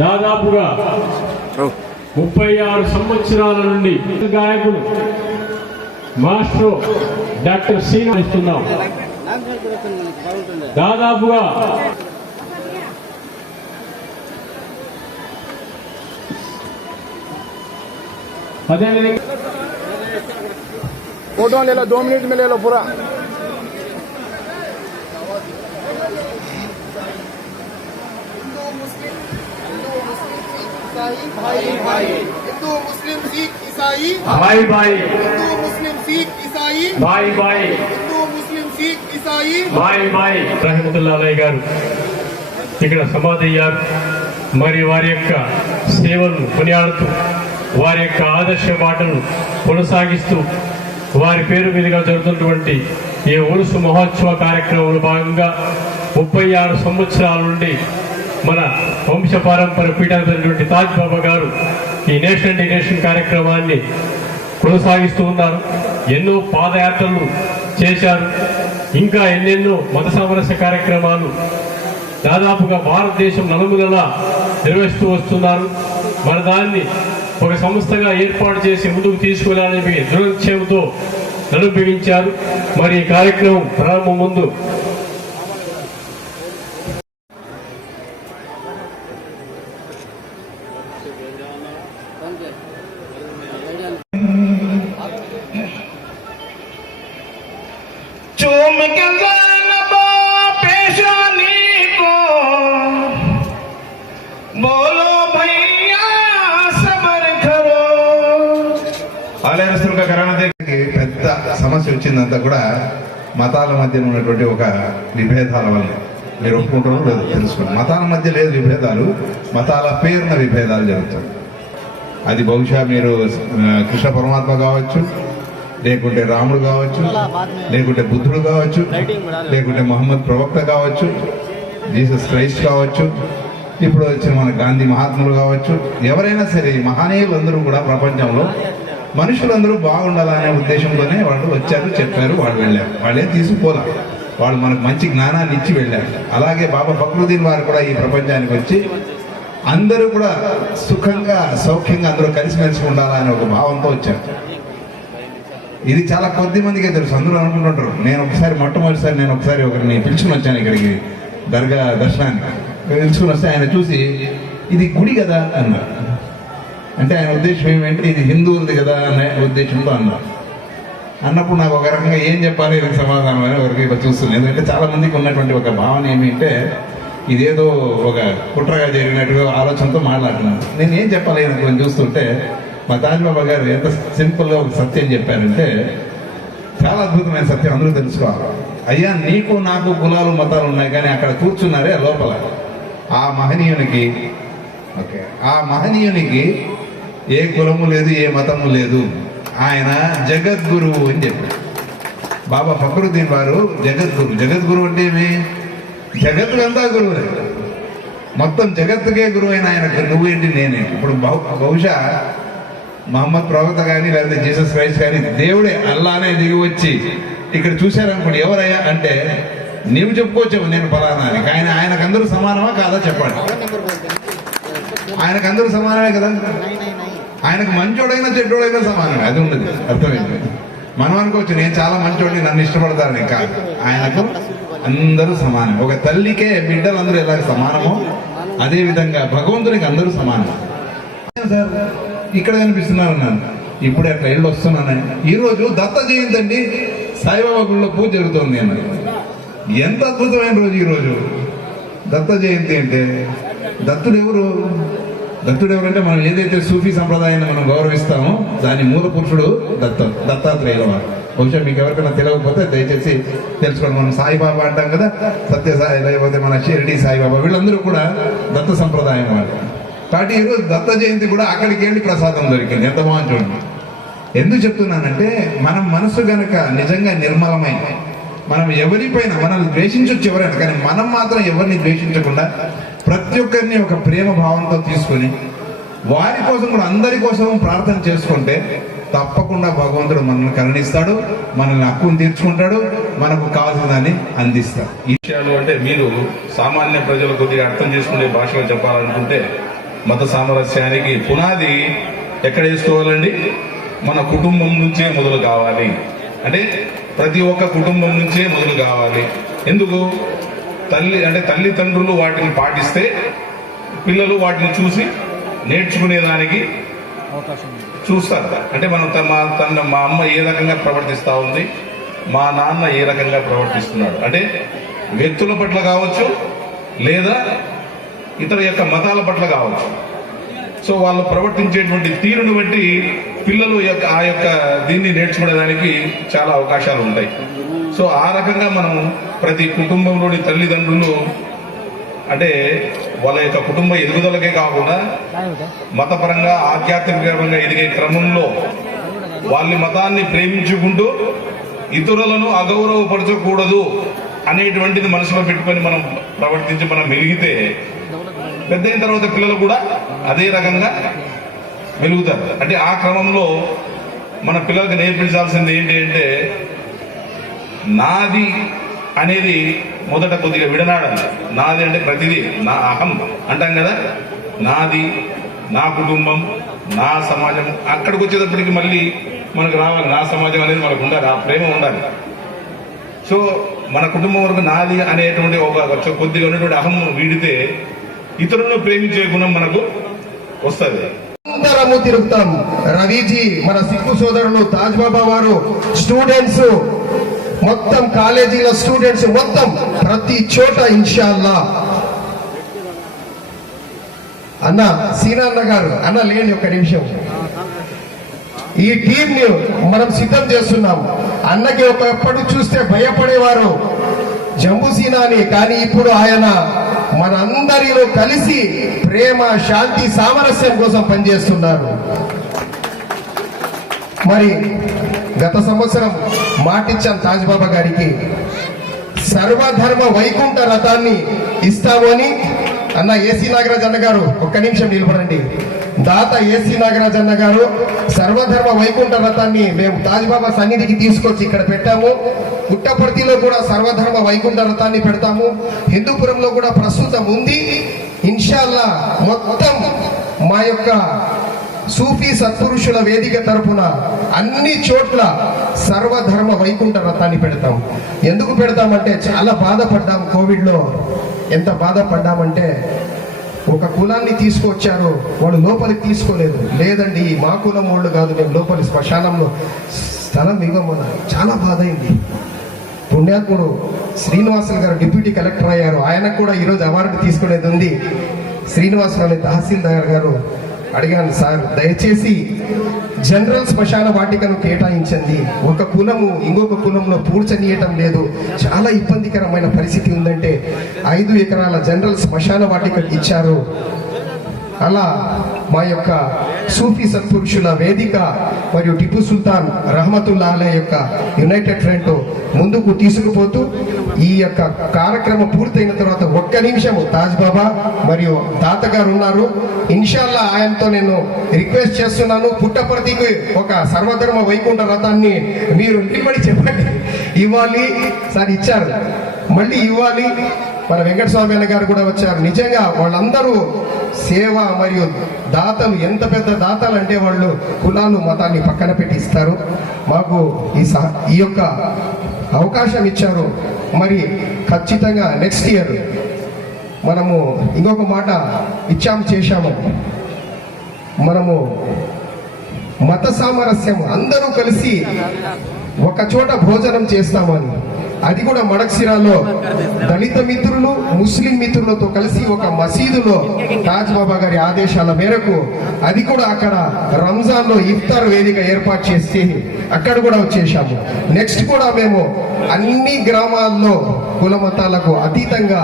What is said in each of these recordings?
దాదాపుగా 36 సంవత్సరాల నుండి గాయకుడు మాస్టర్ డాక్టర్ శ్రీను ఇస్తున్నాం. దాదాపుగా फोटो ले लो, 2 मिनट में ले लो पूरा. भाई भाई हिंदू मुस्लिम सिख ईसाई भाई भाई हिंदू मुस्लिम सिख ईसाई भाई भाई हिंदू मुस्लिम सिख ईसाई భాయ్ భాయ్ రహమతుల్లాహి గారు ఇక్కడ సమాధి అయ్యారు. మరి వారి యొక్క సేవలను కొనియాడుతూ వారి యొక్క ఆదర్శ మాటలను కొనసాగిస్తూ వారి పేరు మీదుగా జరుగుతున్నటువంటి ఈ ఉరుసు మహోత్సవ కార్యక్రమంలో భాగంగా 36 సంవత్సరాల నుండి మన వంశపారంపర పీఠాధిపతి తాజ్ బాబా గారు ఈ నేషన్ డినేషన్ కార్యక్రమాన్ని కొనసాగిస్తూ ఉన్నారు. ఎన్నో పాదయాత్రలు చేశారు. ఇంకా ఎన్నెన్నో మత సామరస్య కార్యక్రమాలు దాదాపుగా భారతదేశం నలుమూలలా నిర్వహిస్తూ వస్తున్నారు. మన దాన్ని ఒక సంస్థగా ఏర్పాటు చేసి ముందుకు తీసుకువెళ్ళాలని దృఢనిశ్చయంతో నడుంబిగించారు. మరి ఈ కార్యక్రమం ప్రారంభం ముందు పెద్ద సమస్య వచ్చిందంతా కూడా మతాల మధ్య ఉన్నటువంటి ఒక విభేదాల వల్ల. మీరు ఒప్పుకుంటారో లేదు తెలుసుకోండి. మతాల మధ్య లేదు విభేదాలు, మతాల పేరున విభేదాలు జరుగుతాయి. అది బహుశా మీరు కృష్ణ పరమాత్మ కావచ్చు, లేకుంటే రాముడు కావచ్చు, లేకుంటే బుద్ధుడు కావచ్చు, లేకుంటే మహమ్మద్ ప్రవక్త కావచ్చు, జీసస్ క్రైస్ట్ కావచ్చు, ఇప్పుడు వచ్చిన మన గాంధీ మహాత్ములు కావచ్చు, ఎవరైనా సరే మహనీయులందరూ కూడా ప్రపంచంలో మనుషులందరూ బాగుండాలనే ఉద్దేశంతోనే వాళ్ళు వచ్చారు, చెప్పారు, వాళ్ళు వెళ్ళారు. వాళ్ళేం తీసుకుపోలా, వాళ్ళు మనకు మంచి జ్ఞానాన్ని ఇచ్చి వెళ్ళారు. అలాగే బాబా ఫక్రుద్దీన్ వారు కూడా ఈ ప్రపంచానికి వచ్చి అందరూ కూడా సుఖంగా సౌఖ్యంగా అందరూ కలిసిమెలిసి ఉండాలనే ఒక భావంతో వచ్చారు. ఇది చాలా కొద్ది మందికే తెలుసు. అందరూ అనుకుంటుంటారు. మొట్టమొదటిసారి నేను ఒకసారి ఒకరిని పిలుచుకుని వచ్చాను ఇక్కడికి దర్గా దర్శనానికి. పిలుచుకుని వస్తే ఆయన చూసి ఇది గుడి కదా అన్నారు. అంటే ఆయన ఉద్దేశం ఏమంటే ఇది హిందువులది కదా అనే ఉద్దేశంతో అన్నారు. అన్నప్పుడు నాకు ఒక రకంగా ఏం చెప్పాలి ఇది సమాధానం అని ఒకరికి ఇక్కడ చూస్తుంది. ఎందుకంటే చాలా మందికి ఉన్నటువంటి ఒక భావన ఏమిటంటే ఇదేదో ఒక కుట్రగా జరిగినట్టుగా ఆలోచనతో మాట్లాడుతున్నాను. నేను ఏం చెప్పాలి కొంచెం చూస్తుంటే మా తాజ్బాబా గారు ఎంత సింపుల్గా ఒక సత్యం చెప్పారంటే చాలా అద్భుతమైన సత్యం, అందరూ తెలుసుకోవాలి. అయ్యా నీకు నాకు కులాలు మతాలు ఉన్నాయి, కానీ అక్కడ కూర్చున్నారే లోపల ఆ మహనీయునికి ఏ కులము లేదు, ఏ మతము లేదు. ఆయన జగద్గురువు అని చెప్పారు. బాబా ఫక్రుద్దీన్ వారు జగద్గురు అంటే ఏమి? జగత్తుకంతా గురువులే, మొత్తం జగత్తుకే గురువు అయిన ఆయనకు నువ్వేంటి నేనే. ఇప్పుడు బహుశా మహమ్మద్ ప్రవక్త కానీ లేకపోతే జీసస్ క్రైస్ట్ కానీ దేవుడే అల్లానే దిగి వచ్చి ఇక్కడ చూశారనుకోండి, ఎవరయ్యా అంటే నీవు చెప్పుకోవచ్చావు నేను ఫలానా అని. ఆయనకందరూ సమానమా కాదా చెప్పండి? ఆయనకందరూ సమానమే కదా. ఆయనకు మంచోడైనా చెడ్డోడైనా సమానమే, అది ఉండదు. అర్థమైంది? మనం అనుకోవచ్చు నేను చాలా మంచోడిని నన్ను ఇష్టపడతారని. కాదు, ఆయనకు అందరూ సమానం. ఒక తల్లికే బిడ్డలందరూ ఎలా సమానమో అదే విధంగా భగవంతునికి అందరూ సమానం. సార్ ఇక్కడ కనిపిస్తున్నారు నన్ను, ఇప్పుడే అట్లా ఇళ్ళు వస్తున్నానని. ఈరోజు దత్త జయంతి అండి, సాయిబాబా గుళ్ళో పూజ జరుగుతుంది అన్నది. ఎంత అద్భుతమైన రోజు ఈరోజు దత్త జయంతి అంటే. దత్తుడు ఎవరంటే మనం ఏదైతే సూఫీ సంప్రదాయాన్ని మనం గౌరవిస్తామో దాని మూల పురుషుడు దత్తాత్రేయుల వారు. బహుశా మీకు ఎవరికైనా తెలియకపోతే దయచేసి తెలుసుకోండి. మనం సాయిబాబా అంటాం కదా, సత్యసాయి, లేకపోతే మన షిరిడి సాయిబాబా, వీళ్ళందరూ కూడా దత్త సంప్రదాయం వాళ్ళు. కాబట్టి ఈరోజు దత్త జయంతి కూడా అక్కడికి వెళ్ళి ప్రసాదం దొరికింది. ఎంత బాగుంది చూడండి. ఎందుకు చెప్తున్నానంటే మనం మనసు గనక నిజంగా నిర్మలమైన, మనం ఎవరిపైన మనల్ని ద్వేషించవచ్చు ఎవరైనా, కానీ మనం మాత్రం ఎవరిని ద్వేషించకుండా ప్రతి ఒక్కరిని ఒక ప్రేమ భావంతో తీసుకొని వారి కోసం కూడా అందరి కోసం ప్రార్థన చేసుకుంటే తప్పకుండా భగవంతుడు మనల్ని కరుణిస్తాడు, మనల్ని హక్కును తీర్చుకుంటాడు, మనకు కావాల్సిన దాన్ని అందిస్తాడు. ఈ విషయాలు అంటే మీరు సామాన్య ప్రజలు కొద్దిగా అర్థం చేసుకునే భాషలో చెప్పాలనుకుంటే మత సామరస్యానికి పునాది ఎక్కడ వేసుకోవాలండి? మన కుటుంబం నుంచే మొదలు కావాలి. అంటే ప్రతి ఒక్క కుటుంబం నుంచే మొదలు కావాలి. ఎందుకు? తల్లిదండ్రులు వాటిని పాటిస్తే పిల్లలు వాటిని చూసి నేర్చుకునేదానికి చూస్తారు. అంటే మనం మా అమ్మ ఏ రకంగా ప్రవర్తిస్తూ ఉంది, మా నాన్న ఏ రకంగా ప్రవర్తిస్తున్నాడు, అంటే వ్యక్తుల పట్ల కావచ్చు లేదా ఇతర యొక్క మతాల పట్ల కావచ్చు. సో వాళ్ళు ప్రవర్తించేటువంటి తీరును బట్టి పిల్లలు ఆ యొక్క దీన్ని నేర్చుకునేదానికి చాలా అవకాశాలు ఉంటాయి. సో ఆ రకంగా మనం ప్రతి కుటుంబంలోని తల్లిదండ్రులు అంటే వాళ్ళ యొక్క కుటుంబ ఎదుగుదలకే కాకుండా మతపరంగా ఆధ్యాత్మికంగా ఎదిగే క్రమంలో వాళ్ళ మతాన్ని ప్రేమించుకుంటూ ఇతరులను అగౌరవపరచకూడదు అనేటువంటిది మనసులో పెట్టుకొని మనం ప్రవర్తించి మనం మెలిగితే పెద్ద అయిన తర్వాత పిల్లలు కూడా అదే రకంగా మెలుగుతారు. అంటే ఆ క్రమంలో మన పిల్లలకు నేర్పించాల్సింది ఏంటి అంటే నాది అనేది మొదట కొద్దిగా విడనాడాలి. నాది అంటే ప్రతిదీ నా అహం అంటాం కదా, నాది, నా కుటుంబం, నా సమాజం. అక్కడికి వచ్చేటప్పటికి మళ్ళీ మనకు రావాలి నా సమాజం అనేది మనకు ఉండాలి, ఆ ప్రేమ ఉండాలి. సో మన కుటుంబం వరకు నాది అనేటువంటి ఒక కొద్దిగా ఉన్నటువంటి అహం వీడితే ఇతరులను ప్రేమించే గుణం మనకు వస్తుంది. అందరము తిరుగుతాం. రవిజీ, మన సిక్కు సోదరులు, తాజ్ బాబా వారు, స్టూడెంట్స్ మొత్తం, కాలేజీల స్టూడెంట్స్ మొత్తం ప్రతి చోట ఇన్షాల్లా. అన్న సీనన్న గారు, అన్న లేని ఒక నిమిషం, ఈ టీం ని మనం సిద్ధం చేస్తున్నాం. అన్నకి ఒకప్పుడు చూస్తే భయపడేవారు జంబు సీనాని, కానీ ఇప్పుడు ఆయన మనందరిలో కలిసి ప్రేమ, శాంతి, సామరస్యం కోసం పనిచేస్తున్నారు. మరి గత సంవత్సరం మాటిచ్చాం తాజ్ బాబా గారికి, సర్వధర్మ వైకుంఠ రథాన్ని ఇస్తామని. అన్న ఏసీ నాగరాజ్ అన్న గారు ఒక్క నిమిషం నిలబడండి. దాత ఏసీ నాగరాజ్ అన్న గారు సర్వధర్మ వైకుంఠ రథాన్ని మేము తాజ్ బాబా సన్నిధికి తీసుకొచ్చి ఇక్కడ పెట్టాము. పుట్టపర్తిలో కూడా సర్వధర్మ వైకుంఠ రథాన్ని పెడతాము. హిందూపురంలో కూడా ప్రస్తుతం ఉంది. ఇన్షాల్లా మొత్తం మా యొక్క సూఫీ సత్పురుషుల వేదిక తరపున అన్ని చోట్ల సర్వధర్మ వైకుంఠ రథాన్ని పెడతాం. ఎందుకు పెడతామంటే చాలా బాధపడ్డాం కోవిడ్లో. ఎంత బాధపడ్డామంటే ఒక కులాన్ని తీసుకొచ్చారు, వాళ్ళు లోపలికి తీసుకోలేదు. లేదండి మా కులం వాళ్ళు కాదు, మేము లోపలి శ్మశానంలో స్థలం ఇవ్వమన్నారు. చాలా బాధ అయింది. పుణ్యాత్ముడు శ్రీనివాసులు గారు డిప్యూటీ కలెక్టర్ అయ్యారు, ఆయనకు కూడా ఈరోజు అవార్డు తీసుకునేది ఉంది. శ్రీనివాసులు అనే తహసీల్దార్ గారు అడిగాను, సార్ దయచేసి జనరల్ శ్మశాన వాటికను కేటాయించండి, ఒక కులము ఇంకొక కులంలో పూడ్చనీయటం లేదు, చాలా ఇబ్బందికరమైన పరిస్థితి ఉందంటే 5 ఎకరాల జనరల్ శ్మశాన వాటిక ఇచ్చారు. అలా మా యొక్క సూఫీ సత్పురుషుల వేదిక మరియు టిపు సుల్తాన్ రహమతుల్లా అలీ యొక్క యునైటెడ్ ఫ్రంట్ ముందుకు తీసుకుపోతూ ఈ యొక్క కార్యక్రమం పూర్తయిన తర్వాత ఒక్క నిమిషం తాజ్ బాబా మరియు దాత గారు ఉన్నారు, ఇన్షాల్లా ఆయనతో నేను రిక్వెస్ట్ చేస్తున్నాను, పుట్టపర్తికి ఒక సర్వధర్మ వైకుంఠ రథాన్ని మీరు నిలబడి చెప్పండి ఇవ్వాలి. సార్ ఇచ్చారు, మళ్ళీ ఇవ్వాలి. మన వెంకటస్వామి అన్న గారు కూడా వచ్చారు. నిజంగా వాళ్ళందరూ సేవ మరియు దాతలు, ఎంత పెద్ద దాతలు అంటే వాళ్ళు కులాలు మతాన్ని పక్కన పెట్టి ఇస్తారు. మాకు ఈ యొక్క అవకాశం ఇచ్చారు. మరి ఖచ్చితంగా నెక్స్ట్ ఇయర్ మనము ఇంకొక మాట చేశాము, మనము మత సామరస్యం అందరూ కలిసి ఒక చోట భోజనం చేస్తామని. అది కూడా మడక్సిరాలో దళిత మిత్రులు, ముస్లిం మిత్రులతో కలిసి ఒక మసీదులో తాజ్ బాబా గారి ఆదేశాల మేరకు, అది కూడా అక్కడ రంజాన్ లో ఇఫ్తార్ వేదిక ఏర్పాటు చేసి అక్కడ కూడా వచ్చేసాము. నెక్స్ట్ కూడా మేము అన్ని గ్రామాల్లో కుల మతాలకు అతీతంగా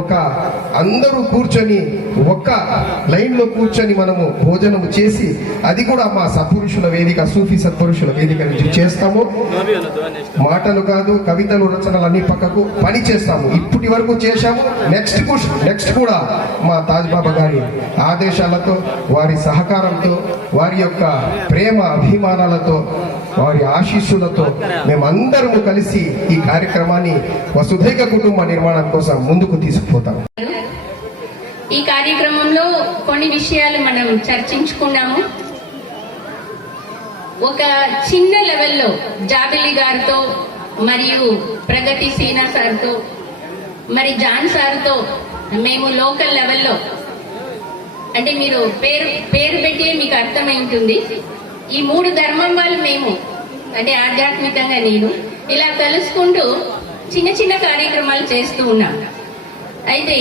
ఒక అందరూ కూర్చొని ఒక్క లైన్లో కూర్చొని మనము భోజనం చేసి, అది కూడా మా సత్పురుషుల వేదిక, సూఫీ సత్పురుషుల వేదిక నుంచి చేస్తాము. మాటలు కాదు, కవితలు, రచనలు అన్ని పక్కకు పని చేస్తాము. ఇప్పటి వరకు చేశాము. నెక్స్ట్ కూడా మా తాజ్ బాబా గారి ఆదేశాలతో, వారి సహకారంతో, వారి యొక్క ప్రేమ అభిమానాలతో, వారి ఆశీస్సులతో మేమందరము కలిసి ఈ కార్యక్రమాన్ని వసుధైక కుటుంబ నిర్మాణం కోసం ముందుకు తీసుకుపోతాం. ఈ కార్యక్రమంలో కొన్ని విషయాలు మనం చర్చించుకున్నాము. ఒక చిన్న లెవెల్లో జాబిలి గారితో మరియు ప్రగతి సీనా సార్తో మరి జాన్ సార్తో మేము లోకల్ లెవెల్లో, అంటే మీరు పేరు పెట్టి మీకు అర్థమై ఉంటుంది. ఈ 3 ధర్మం వాళ్ళు మేము, అంటే ఆధ్యాత్మికంగా నేను ఇలా కలుసుకుంటూ చిన్న చిన్న కార్యక్రమాలు చేస్తూ ఉన్నాం. అయితే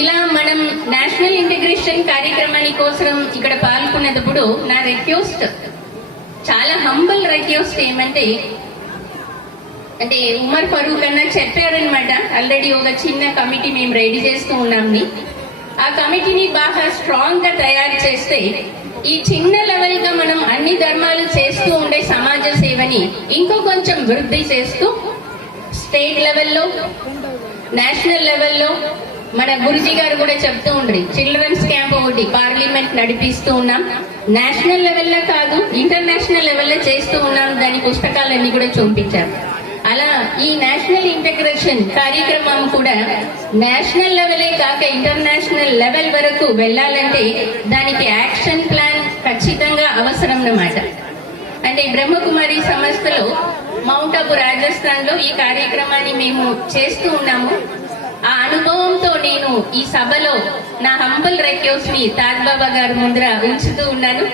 ఇలా మనం నేషనల్ ఇంటిగ్రేషన్ కార్యక్రమాని కోసం ఇక్కడ పాల్గొనేటప్పుడు నా రిక్వెస్ట్, చాలా హంబల్ రిక్వెస్ట్ ఏమంటే, అంటే ఉమర్ ఫరూక్ అన్న చెప్పారనమాట, ఆల్రెడీ ఒక చిన్న కమిటీ మేము రెడీ చేస్తూ ఉన్నాంని. ఆ కమిటీని బాగా స్ట్రాంగ్ గా తయారు చేస్తే ఈ చిన్న లెవెల్ గా మనం అన్ని ధర్మాలు చేస్తూ ఉండే సమాజ సేవని ఇంకో కొంచెం వృద్ధి చేస్తూ స్టేట్ లెవెల్లో, నేషనల్ లెవెల్లో మన గురుజీ గారు కూడా చెప్తూ ఉండ్రి, చిల్డ్రన్స్ క్యాంప్ ఒకటి పార్లమెంట్ నడిపిస్తూ ఉన్నాం. నేషనల్ లెవెల్లో కాదు, ఇంటర్నేషనల్ లెవెల్లో చేస్తూ ఉన్నాం. దాని పుస్తకాలన్నీ కూడా చూపించారు. అలా ఈ నేషనల్ ఇంటిగ్రేషన్ కార్యక్రమం కూడా నేషనల్ లెవెలే కాక ఇంటర్నేషనల్ లెవెల్ వరకు వెళ్ళాలంటే దానికి యాక్షన్ ప్లాన్ ఖచ్చితంగా అవసరం అన్నమాట. అంటే బ్రహ్మకుమారి సంస్థలో మౌంట్ అబు రాజస్థాన్ లో ఈ కార్యక్రమాన్ని మేము చేస్తూ ఉన్నాము. ఆ అనుభవంతో నేను ఈ సభలో నా హంబల్ రిక్వెస్ట్ ని తాజ్ బాబా గారి ముందర ఉంచుతూ ఉన్నాను.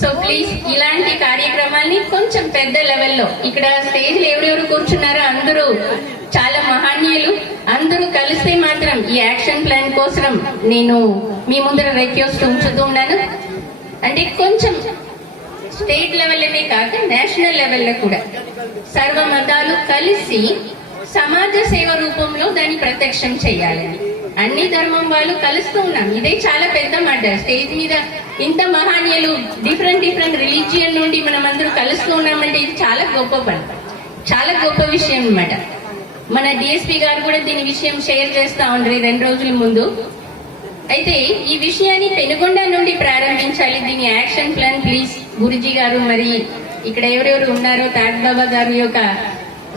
సో ప్లీజ్ ఇలాంటి కార్యక్రమాల్ని కొంచెం పెద్ద లెవెల్లో, ఇక్కడ స్టేజ్ లో ఎవరెవరు కూర్చున్నారో అందరూ చాలా మహానీయులు, అందరూ కలిస్తే మాత్రం ఈ యాక్షన్ ప్లాన్ కోసం నేను మీ ముందర రిక్వెస్ట్ ఉంచుతూ ఉన్నాను. అంటే కొంచెం స్టేట్ లెవెల్లోనే కాక నేషనల్ లెవెల్లో కూడా సర్వ మతాలు కలిసి సమాజ సేవ రూపంలో దాన్ని ప్రత్యక్షం చేయాలని అన్ని ధర్మం వాళ్ళు కలుస్తూ ఉన్నాం. ఇదే చాలా పెద్ద మాట. స్టేజ్ మీద ఇంత మహానీయులు డిఫరెంట్ రిలీజియన్ నుండి మనం అందరూ కలుస్తూ ఉన్నామంటే ఇది చాలా గొప్ప పని, చాలా గొప్ప విషయం అన్నమాట. మన డిఎస్పీ గారు కూడా దీని విషయం షేర్ చేస్తా ఉండ్రి 2 రోజుల ముందు. అయితే ఈ విషయాన్ని పెనుగొండ నుండి ప్రారంభించాలి. దీని యాక్షన్ ప్లాన్ ప్లీజ్ గురుజీ గారు మరి ఇక్కడ ఎవరెవరు ఉన్నారో తాజ్ బాబా గారి యొక్క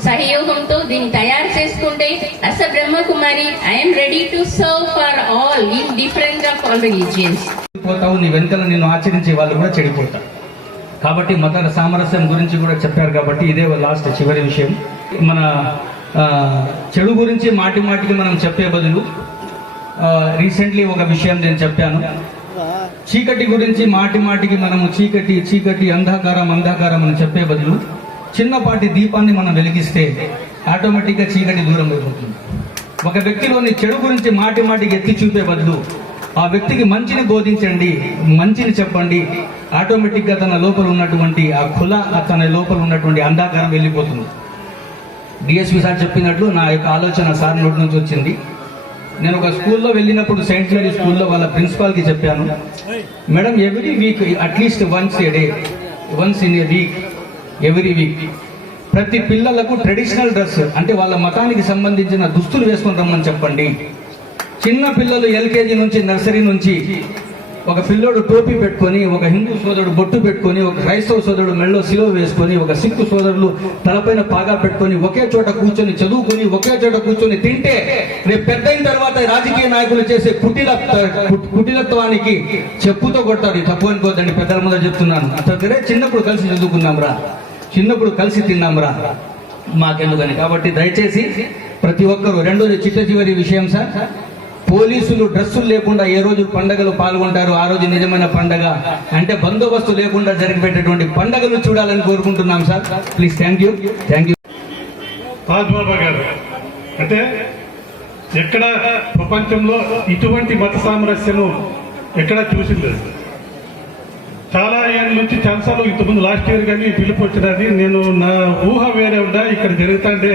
సహయోగంతో దీన్ని తయారు చేసుకుంటే అస Brahma Kumari I'm ready to serve for all in different of all religions. పోతావు, నీ వెనుకలు నిన్ను ఆచరించే వాళ్ళు కూడా చెడిపోతారు. కాబట్టి మత సామరస్యం గురించి కూడా చెప్పారు. కాబట్టి ఇదే లాస్ట్ చివరి విషయం. మన చెడు గురించి మాటికి మనం చెప్పే బదులు రీసెంట్లీ ఒక విషయం నేను చెప్పాను. చీకటి గురించి మాటికి మనము చీకటి అంధకారం అని చెప్పే బదులు చిన్నపాటి దీపాన్ని మనం వెలిగిస్తే ఆటోమేటిక్గా చీకటి దూరం అయిపోతుంది. ఒక వ్యక్తిలోని చెడు గురించి మాటికి ఎత్తి చూపే బదులు ఆ వ్యక్తికి మంచిని బోధించండి, మంచిని చెప్పండి. ఆటోమేటిక్గా తన లోపల ఉన్నటువంటి ఆ తన లోపల ఉన్నటువంటి అంధకారం వెళ్ళిపోతుంది. డిఎస్పీ సార్ చెప్పినట్లు నా యొక్క ఆలోచన సార్ నోటి నుంచి వచ్చింది. నేను ఒక స్కూల్లో వెళ్ళినప్పుడు సెయింట్ మేరీ స్కూల్లో వాళ్ళ ప్రిన్సిపాల్కి చెప్పాను, madam every week at least once in a week every week ప్రతి పిల్లలకు ట్రెడిషనల్ డ్రెస్, అంటే వాళ్ళ మతానికి సంబంధించిన దుస్తులు వేసుకొని రమ్మని చెప్పండి. చిన్న పిల్లలు ఎల్కేజీ నుంచి నర్సరీ నుంచి ఒక పిల్లోడు టోపీ పెట్టుకొని, ఒక హిందూ సోదరుడు బొట్టు పెట్టుకొని, ఒక క్రైస్తవ సోదరుడు మెళ్ళో సిలువ వేసుకొని, ఒక సిక్కు సోదరులు తలపైన పాగా పెట్టుకొని ఒకే చోట కూర్చొని చదువుకొని ఒకే చోట కూర్చొని తింటే రేపు పెద్దయిన తర్వాత రాజకీయ నాయకులు చేసే కుటిలత్వానికి చెప్పుతో కొట్టారు. తప్పు అనుకోద్దండి, పెద్దల ముందు చెప్తున్నాను. అతను చిన్నప్పుడు కలిసి చదువుకున్నాంరా, చిన్నప్పుడు కలిసి తిన్నాంరా, మాకెందుకని. కాబట్టి దయచేసి ప్రతి ఒక్కరూ. రెండోది చిట్ట చివరి విషయం సార్, పోలీసులు డ్రెస్సులు లేకుండా ఏ రోజు పండగలు పాల్గొంటారో ఆ రోజు నిజమైన పండగ, అంటే బందోబస్తు లేకుండా జరిగిపెట్టేటువంటి పండగలు చూడాలని కోరుకుంటున్నాం sir. Please. Thank you. Taj Baba గారు అంటే ఎక్కడ ప్రపంచంలో ఇటువంటి మత సామరస్యము ఎక్కడ చూసింది. చాలా ఏళ్ళ నుంచి చాలాసార్లు ఇంతకుముందు లాస్ట్ ఇయర్ కానీ పిలుపు వచ్చినది. నేను నా ఊహ వేరే ఉండా ఇక్కడ జరుగుతుంటే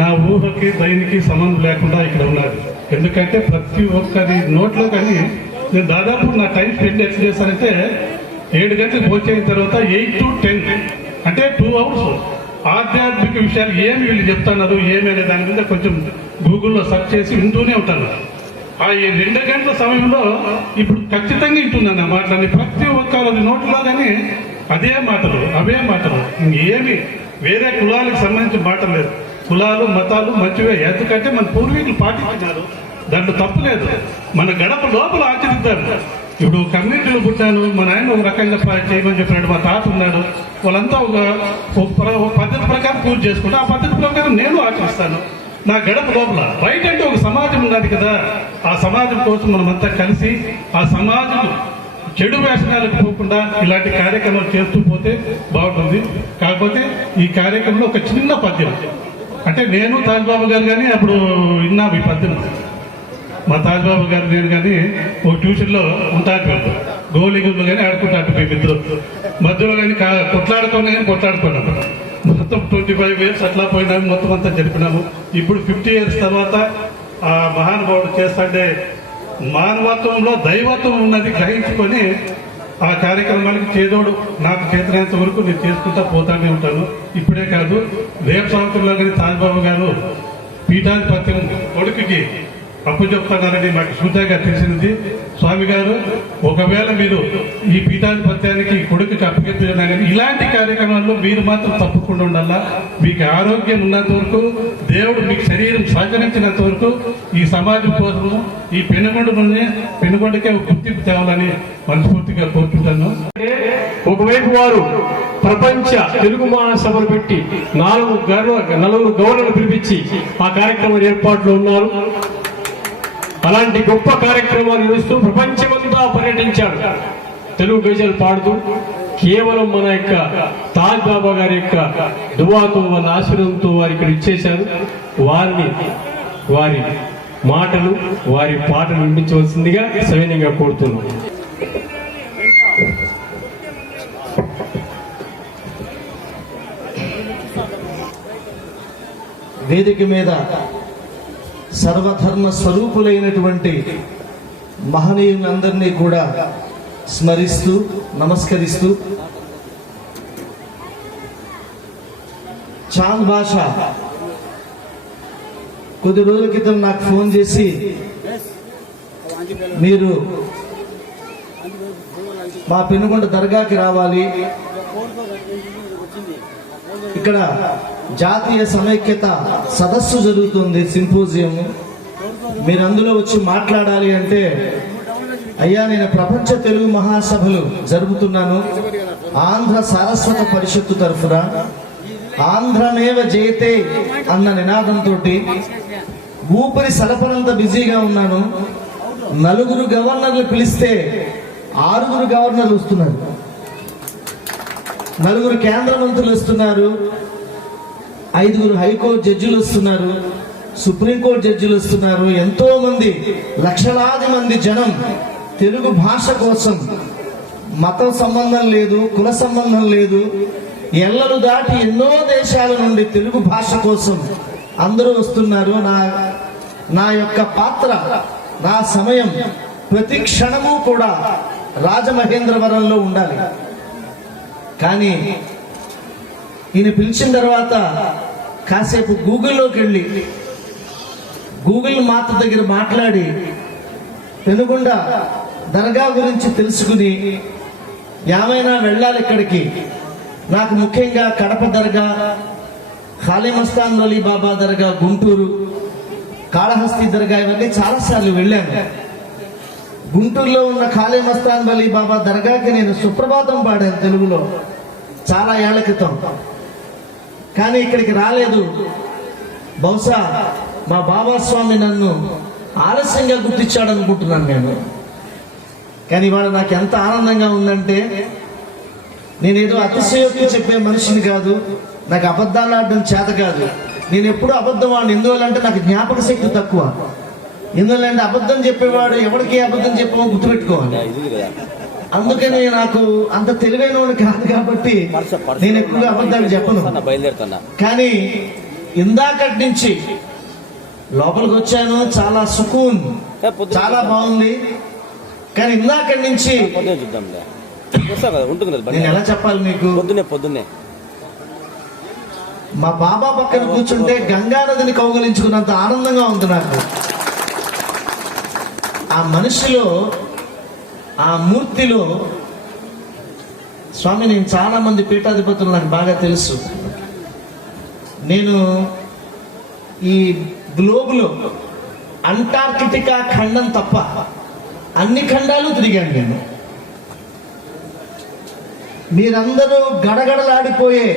నా ఊహకి దైనికి సంబంధం లేకుండా ఇక్కడ ఉన్నారు. ఎందుకంటే ప్రతి ఒక్కరి నోట్లో కానీ నేను దాదాపు నా టైం స్పెండ్ ఎట్లా చేస్తానంటే 7 గంటలకు వచ్చేసిన తర్వాత 8 to 10 అంటే 2 hours ఆధ్యాత్మిక విషయాలు ఏమి వీళ్ళు చెప్తున్నారు ఏమి అనే దాని మీద కొంచెం గూగుల్లో సెర్చ్ చేసి వింటూనే ఉంటాను. ఆ 2 గంటల సమయంలో ఇప్పుడు ఖచ్చితంగా వింటున్నాను ఆ మాటలని. ప్రతి ఒక్కరి నోట్లో కానీ అదే మాటలు అవే మాటలు, ఇంకేమి వేరే కులాలకు సంబంధించిన మాటలు లేదు. కులాలు మతాలు మంచివే, ఎందుకంటే మన పూర్వీకులు పాటించినారు, దాంట్లో తప్పు లేదు. మన గడప లోపల ఆచరిద్దాం. ఇప్పుడు కమ్యూనిటీలో పుట్టాను, మా నాయన ఒక రకంగా చేయమని చెప్పినాడు, మా తాత ఉన్నాడు, వాళ్ళంతా ఒక పద్ధతి ప్రకారం పూజ చేసుకుంటే ఆ పద్ధతి ప్రకారం నేను ఆచరిస్తాను. నా గడప లోపల బయట అంటే ఒక సమాజం ఉన్నది కదా, ఆ సమాజం కోసం మనమంతా కలిసి ఆ సమాజం చెడు వ్యసనాలకు పోకుండా ఇలాంటి కార్యక్రమాలు చేస్తూ పోతే బాగుంటుంది. కాకపోతే ఈ కార్యక్రమంలో ఒక చిన్న పద్యం, అంటే నేను తాజ్బాబు గారు కానీ అప్పుడు విన్నాము ఈ పద్యం. మా తాజ్బాబు గారు నేను కానీ ఒక ట్యూషన్లో ఉంటాను, గోలిగుళ్ళు కానీ ఆడుకుంటాను మేమిద్దరు. మధ్యలో కానీ కొట్లాడుకున్నాము. మొత్తం 25 years అట్లా పోయినాము, మొత్తం అంతా జరిపినాము. ఇప్పుడు 50 years తర్వాత ఆ మహానుభావుడు చేస్తాంటే మానవత్వంలో దైవత్వం ఉన్నది గ్రహించుకొని ఆ కార్యక్రమానికి చేదోడు నాకు చేతనంత వరకు నేను చేసుకుంటా పోతానే ఉంటాను. ఇప్పుడే కాదు, రేపు సంవత్సరంలో కానీ తాజ్బాబు గారు పీఠాధిపత్యం కొడుకుకి అప్పు చెప్తున్నారని మాకు సూచనగా తెలిసింది. స్వామి గారు, ఒకవేళ మీరు ఈ పీఠాధిపత్యానికి కొడుకుకి అప్పగించినా కానీ ఇలాంటి కార్యక్రమాల్లో మీరు మాత్రం తప్పకుండా ఉండాలా. మీకు ఆరోగ్యం ఉన్నంత వరకు, దేవుడు మీకు శరీరం సహకరించినంత వరకు ఈ సమాజం కోసము ఈ పెనుగొండకే ఒక గుర్తింపు తేవాలని మనస్ఫూర్తిగా కోరుకుంటాను. ఒకవైపు వారు ప్రపంచ తెలుగు మహాసభలు పెట్టి 4 గవర్నర్లు పిలిపించి ఆ కార్యక్రమం ఏర్పాట్లు ఉన్నారు. అలాంటి గొప్ప కార్యక్రమాలు నిర్వహిస్తూ ప్రపంచమంతా పర్యటించారు తెలుగు గజల్ పాడుతూ. కేవలం మన యొక్క తాజ్ బాబా గారి యొక్క దువాతో, వాళ్ళ ఆశీర్వాదంతో వారు ఇక్కడ ఇచ్చేశారు. వారిని వారి మాటలు, వారి పాటలు వినిపించవలసిందిగా సవినయంగా కోరుతున్నాం. వేదిక మీద సర్వధర్మ స్వరూపులైనటువంటి మహనీయులందరినీ కూడా స్మరిస్తూ నమస్కరిస్తూ, చాంద్ బాషా కొద్ది రోజుల క్రితం నాకు ఫోన్ చేసి, మీరు మా పెనుగొండ దర్గాకి రావాలి, ఇక్కడ జాతీయ సమైక్యత సదస్సు జరుగుతుంది, సింపోజియం, మీరు అందులో వచ్చి మాట్లాడాలి అంటే, అయ్యా నేను ప్రపంచ తెలుగు మహాసభలు జరుపుతున్నాను ఆంధ్ర సారస్వత పరిషత్తు తరఫున, ఆంధ్రమేవ జయతే అన్న నినాదంతో ఊపిరి సలపనంత బిజీగా ఉన్నాను. 4 గవర్నర్లు పిలిస్తే 6 గవర్నర్లు వస్తున్నారు, 4 కేంద్ర మంత్రులు వస్తున్నారు, 5 హైకోర్టు జడ్జిలు వస్తున్నారు, సుప్రీంకోర్టు జడ్జిలు వస్తున్నారు. ఎంతో మంది, లక్షలాది మంది జనం తెలుగు భాష కోసం, మతం సంబంధం లేదు, కుల సంబంధం లేదు, ఎల్లలు దాటి ఎన్నో దేశాల నుండి తెలుగు భాష కోసం అందరూ వస్తున్నారు. నా యొక్క పాత్ర, నా సమయం ప్రతి క్షణము కూడా రాజమహేంద్రవరంలో ఉండాలి. కానీ ఈయన పిలిచిన తర్వాత కాసేపు గూగుల్లోకి వెళ్ళి గూగుల్ మాత దగ్గర మాట్లాడి పెనుగొండ దర్గా గురించి తెలుసుకుని ఏమైనా వెళ్ళాలి ఇక్కడికి. నాకు ముఖ్యంగా కడప దర్గా, ఖాళీమస్తాన్ వలీ బాబా దర్గా గుంటూరు, కాళహస్తి దర్గా ఇవన్నీ చాలాసార్లు వెళ్ళాను. గుంటూరులో ఉన్న ఖాళీమస్తాన్ వలీ బాబా దర్గాకి నేను సుప్రభాతం పాడాను తెలుగులో చాలా ఏళ్ల క్రితం. కానీ ఇక్కడికి రాలేదు. బహుశా మా బాబా స్వామి నన్ను ఆలస్యంగా గుర్తించాడు అనుకుంటున్నాను నేను. కానీ ఇవాళ నాకు ఎంత ఆనందంగా ఉందంటే, నేనేదో అతిశయోక్తి చెప్పే మనిషిని కాదు, నాకు అబద్ధాలు ఆడడం చేత కాదు. నేను ఎప్పుడూ అబద్ధం వాడిని. ఎందువల్లంటే నాకు జ్ఞాపక శక్తి తక్కువ. ఎందువల్లంటే అబద్ధం చెప్పేవాడు ఎవరికి అబద్ధం చెప్పమో గుర్తుపెట్టుకోవాలి. అందుకని నాకు అంత తెలివైన వాడు కాదు కాబట్టి నేను ఎక్కువగా అబద్ధాలు చెప్పను. కానీ ఇందాకటి నుంచి లోపలికి వచ్చాను, చాలా సుకూన్, చాలా బాగుంది. కానీ ఇందాకటి నుంచి నేను ఎలా చెప్పాలి మీకు, పొద్దున్నే మా బాబా పక్కన కూర్చుంటే గంగా నదిని కౌగలించుకున్నంత ఆనందంగా ఉంది నాకు. ఆ మనిషిలో, ఆ మూర్తిలో స్వామి, నేను చాలా మంది పీఠాధిపతులు నాకు బాగా తెలుసు. నేను ఈ గ్లోబులో అంటార్కిటికా ఖండం తప్ప అన్ని ఖండాలు తిరిగాను నేను. మీరందరూ గడగడలాడిపోయే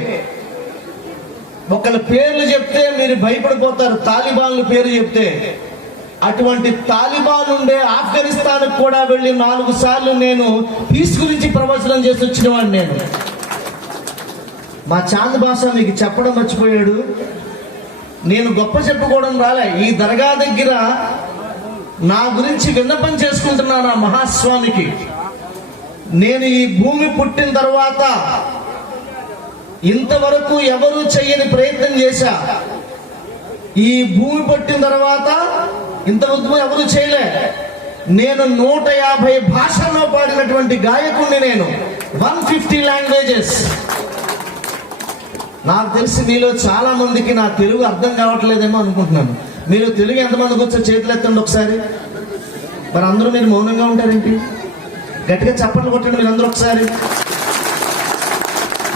ఒకళ్ళ పేర్లు చెప్తే మీరు భయపడిపోతారు. తాలిబాన్ల పేరు చెప్తే, అటువంటి తాలిబాన్ ఉండే ఆఫ్ఘనిస్తాన్ కూడా వెళ్ళి 4 సార్లు నేను పీస్ గురించి ప్రవచనం చేసి వచ్చిన వాడిని నేను. మా చాంద్ భాష మీకు చెప్పడం మర్చిపోయాడు. నేను గొప్ప చెప్పుకోవడం రాలే, ఈ దర్గా దగ్గర నా గురించి విన్నపం చేసుకుంటున్నాను ఆ మహాస్వామికి. నేను ఈ భూమి పుట్టిన తర్వాత ఇంతవరకు ఎవరు చెయ్యని ప్రయత్నం చేశా. ఈ భూమి పుట్టిన తర్వాత ఇంతవరకు ఎవరు చేయలే. నేను 150 భాషల్లో పాడినటువంటి గాయకుడిని నేను, 150 లాంగ్వేజెస్. నాకు తెలిసి మీలో చాలా మందికి నా తెలుగు అర్థం కావట్లేదేమో అనుకుంటున్నాను. మీరు తెలుగు ఎంతమందికి వచ్చే చేతులు ఎత్తండి ఒకసారి. మరి అందరూ మీరు మౌనంగా ఉంటారేంటి? గట్టిగా చప్పట్లు కొట్టండి మీరు అందరూ ఒకసారి.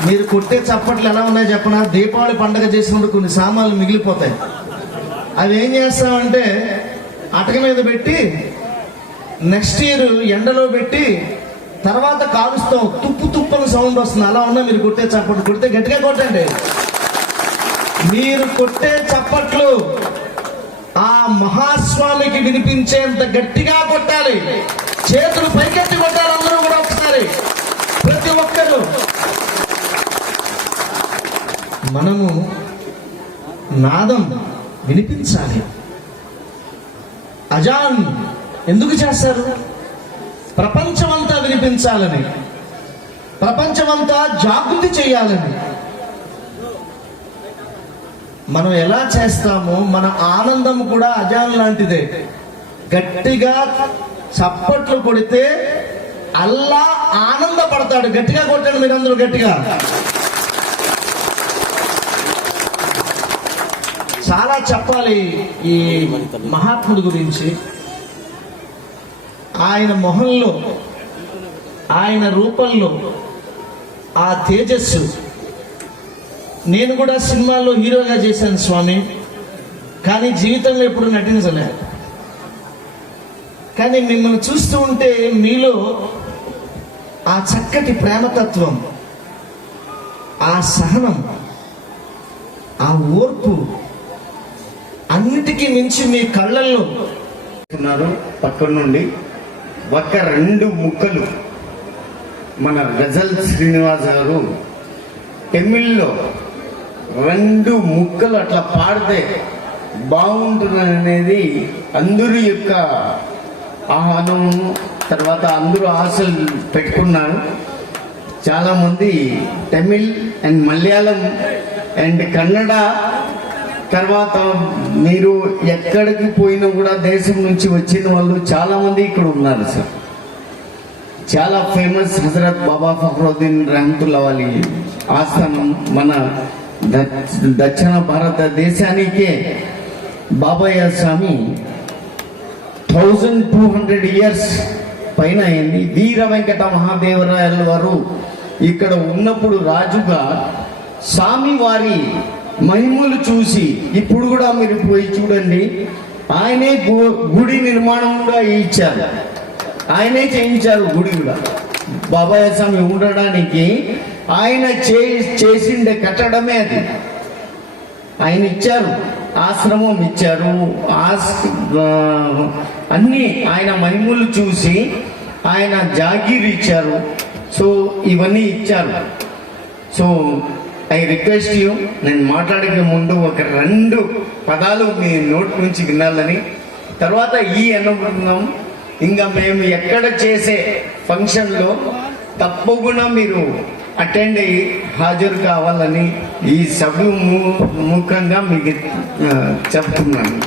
మీరు కొట్టే చప్పట్లు ఎలా ఉన్నాయో చెప్పనా, దీపావళి పండుగ చేసినప్పుడు కొన్ని సామాన్లు మిగిలిపోతాయి. అవి ఏం చేస్తామంటే అటక మీద పెట్టి నెక్స్ట్ ఇయర్ ఎండలో పెట్టి తర్వాత కాలుస్తాం, తుప్పు తుప్పని సౌండ్ వస్తుంది. అలా ఉన్నా మీరు కొట్టే చప్పట్లు. కొడితే గట్టిగా కొట్టండి. మీరు కొట్టే చప్పట్లు ఆ మహాస్వామికి వినిపించేంత గట్టిగా కొట్టాలి. చేతులు పైకెత్తి కొట్టాలి అందరూ కూడా ఒకసారి, ప్రతి ఒక్కరు. మనము నాదం వినిపించాలి. అజాన్ ఎందుకు చేస్తారు? ప్రపంచమంతా వినిపించాలని, ప్రపంచమంతా జాగృతి చేయాలని. మనం ఎలా చేస్తామో మన ఆనందం కూడా అజాన్ లాంటిదే. గట్టిగా చప్పట్లు కొడితే అల్లా ఆనందపడతాడు. గట్టిగా కొట్టండి మీరందరూ గట్టిగా. చాలా చెప్పాలి ఈ మహాత్ముడి గురించి. ఆయన మొహంలో, ఆయన రూపంలో ఆ తేజస్సు. నేను కూడా సినిమాల్లో హీరోగా చేశాను స్వామి, కానీ జీవితంలో ఎప్పుడు నటించలే. కానీ మిమ్మల్ని చూస్తూ ఉంటే మీలో ఆ చక్కటి ప్రేమతత్వం, ఆ సహనం, ఆ ఓర్పు, అన్నిటికీ మించి మీ కళ్ళల్లో పక్కన నుండి ఒక్క 2 ముక్కలు మన గజల్ శ్రీనివాస్ గారు తమిళ్లో 2 ముక్కలు అట్లా పాడితే బాగుంటుందనేది అందరి యొక్క ఆహ్వానం. తర్వాత అందరూ ఆశలు పెట్టుకున్నారు. చాలామంది తమిళ్ అండ్ మలయాళం అండ్ కన్నడ, తర్వాత మీరు ఎక్కడికి పోయినా కూడా దేశం నుంచి వచ్చిన వాళ్ళు చాలా మంది ఇక్కడ ఉన్నారు సార్. చాలా ఫేమస్ హజరత్ బాబా ఫక్రుద్దీన్ రహమతుల్లా అలీ ఆస్థానం మన దక్షిణ భారతదేశానికే బాబయ్య స్వామి 1200 years పైన అయింది. వీర వెంకట మహాదేవరాయల వారు ఇక్కడ ఉన్నప్పుడు రాజుగా స్వామి వారి మహిమలు చూసి, ఇప్పుడు కూడా మీరు పోయి చూడండి, ఆయనే గుడి నిర్మాణం కూడా ఇచ్చారు, ఆయనే చేయించారు గుడి కూడా. బాబాయ్ స్వామి ఉండడానికి ఆయన చేసిండే కట్టడమే అది. ఆయన ఇచ్చారు, ఆశ్రమం ఇచ్చారు, అన్ని ఆయన మహిమలు చూసి ఆయన జాగీర్ ఇచ్చారు. సో ఇవన్నీ ఇచ్చారు. సో ఐ రిక్వెస్ట్ యూ, నేను మాట్లాడే ముందు ఒక 2 పదాలు మీ నోట్ నుంచి వినాలని. తర్వాత ఈ అనుబంధం ఇంకా మేము ఎక్కడ చేసే ఫంక్షన్లో తప్పకుండా మీరు అటెండ్ అయ్యి హాజరు కావాలని ఈ సభ ముఖంగా మీకు చెప్తున్నాను.